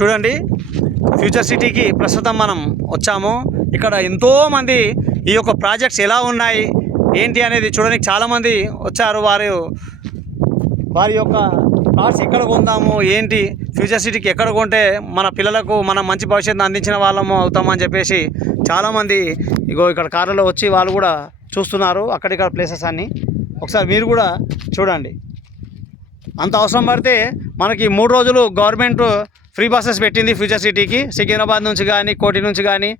చూడండి, ఫ్యూచర్ సిటీకి ప్రస్తుతం మనం వచ్చాము. ఇక్కడ ఎంతోమంది ఈ యొక్క ప్రాజెక్ట్స్ ఎలా ఉన్నాయి ఏంటి అనేది చూడడానికి చాలామంది వచ్చారు. వారి యొక్క ప్లాట్స్ ఎక్కడ కొందాము ఏంటి, ఫ్యూచర్ సిటీకి ఎక్కడ కొంటే మన పిల్లలకు మనం మంచి భవిష్యత్తును అందించిన వాళ్ళము అవుతామని చెప్పేసి చాలామంది ఇక్కడ కార్లలో వచ్చి వాళ్ళు కూడా చూస్తున్నారు అక్కడిక్కడ ప్లేసెస్ అన్నీ. ఒకసారి మీరు కూడా చూడండి. అంత అవసరం పడితే మనకి 3 రోజులు గవర్నమెంట్ ఫ్రీ బస్సెస్ పెట్టింది ఫ్యూచర్ సిటీకి. సికింద్రాబాద్ నుంచి కానీ, కోటి నుంచి కానీ,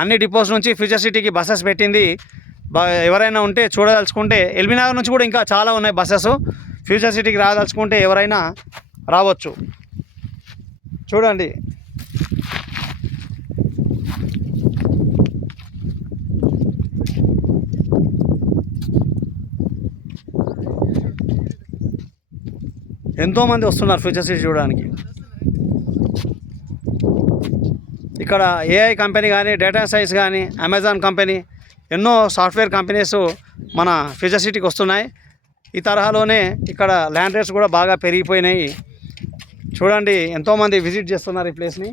అన్ని డిపోస్ నుంచి ఫ్యూచర్ సిటీకి బస్సెస్ పెట్టింది. ఎవరైనా ఉంటే చూడదలుచుకుంటే ఎల్బీ నగర్ నుంచి కూడా ఇంకా చాలా ఉన్నాయి బస్సెస్. ఫ్యూచర్ సిటీకి రాదలుచుకుంటే ఎవరైనా రావచ్చు. చూడండి, ఎంతోమంది వస్తున్నారు ఫ్యూచర్ సిటీ చూడడానికి. ఇక్కడ ఏఐ కంపెనీ కానీ, డేటా సైన్స్ కానీ, అమెజాన్ కంపెనీ, ఎన్నో సాఫ్ట్వేర్ కంపెనీస్ మన ఫ్యూచర్ సిటీకి వస్తున్నాయి. ఈ తరహాలోనే ఇక్కడ ల్యాండ్ రేట్స్ కూడా బాగా పెరిగిపోయినాయి. చూడండి, ఎంతోమంది విజిట్ చేస్తున్నారు ఈ ప్లేస్ని.